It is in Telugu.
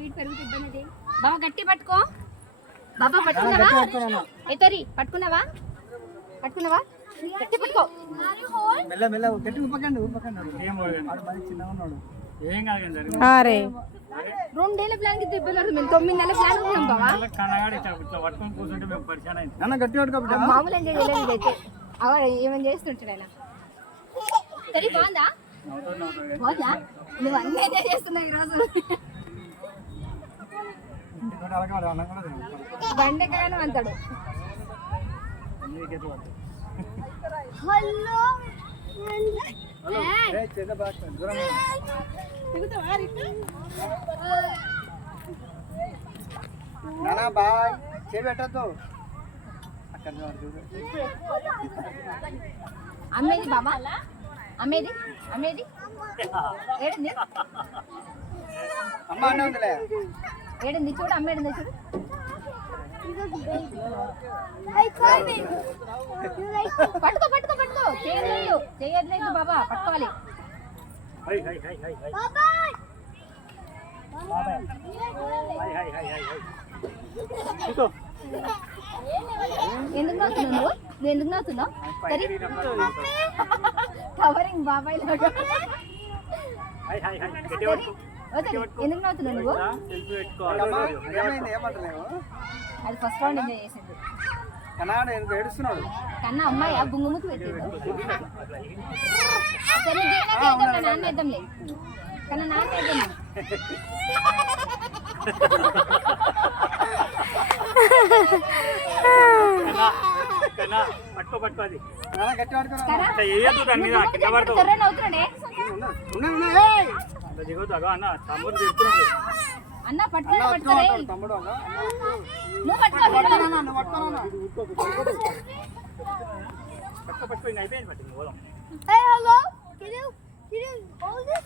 స్పీడ్ పెరుగుతుంది ఇబ్బంది. బాబా గట్టి పట్టుకో. బాబా పట్టుకున్నావా? ఏతరి పట్టుకున్నావా? పట్టుకున్నావా? గట్టి పట్టుకో. మెల్ల మెల్ల గట్టి ఊపకండి ఊపకండి. ఆడు మరి చిన్నగా ఉన్నాడు. ఏం కాదు. అరే 2 నెలల ప్లాన్ కి తిప్పలేదు. మేము 9 నెలల ప్లాన్ ఉన్నాం బావా. కనగాడి ఇట్లా పట్టుకొని కూర్చుంటే మేము పరిచయం అయింది. నాన్న గట్టి పట్టుకో. మామూలు ఎంజాయ్ చేయలేదు ఇదైతే. ఏమని చేస్తుంటాడు ఆయన. సరే బాగుందా? బాగుందా? నువ్వు అన్నీ ఎంజాయ్ చేస్తున్నావు ఈరోజు. బండకాయలు అంటాడు. హలో నానా బాయ్ చేయబెట్టద్దు. అక్కడ అమ్మేది బాబా అమ్మేది అమ్మేది ఏడుంది అమ్మ అన్న ఉందిలే. ఏడుంది చూడు అమ్మేడుంది చూడు. పట్టుకో పట్టుకో పట్టుకో. చేయలేదు చేయట్లేదు బాబా పట్టుకోవాలి. ఎందుకు నవ్వుతున్నావు నువ్వు? నువ్వు ఎందుకు నవ్వుతున్నావు? కవరింగ్ బాబాయ్ లాగా. ఎందుకు నవ్వుతున్నావు నువ్వు? అది ఫస్ట్ రౌండ్ ఎంజాయ్ చేసింది. కన్నాడు ఎందుకు ఏడుస్తున్నాడు? కన్నా అమ్మాయి బుంగుముకు పెట్టిండు. నాన్న వేద్దాంలే కన్నా నాన్న వేద్దాం. పట్టుకో పట్టుకో. అది గట్టి పట్టుకో. అవుతున్నాడే దిగుతాగా అన్న తమ్ముడు తిరుగుతున్నాడు. అన్న పట్టుకో పట్టుకోరే. తమ్ముడు నువ్వు పట్టుకో. పట్టుకో పట్టుకో. అయిపోయింది పట్టింది. Hey, hello. Can you hold this?